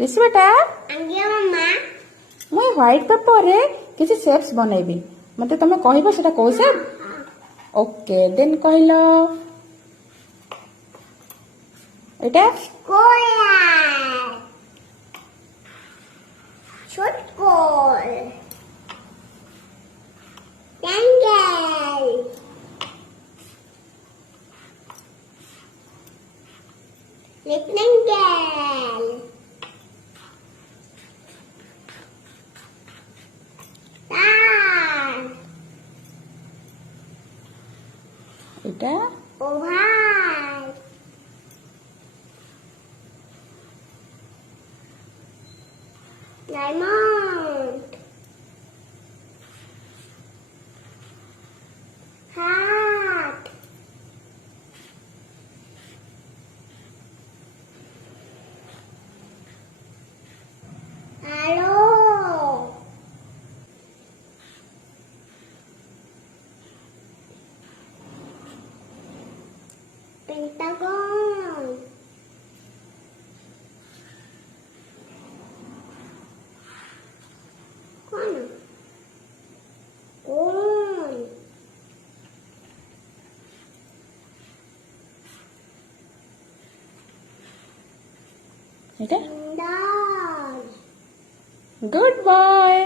ऋषि बेटा आंगे मम्मा मुई व्हाइट पेपर रे किसी शेप्स बनैबी मते तमे कहबो सेटा को शेप ओके देन कहलो एटा square circle triangle rectangle star एटा oval diamond heart arrow pentagon cone cone एटा dog गुड बॉय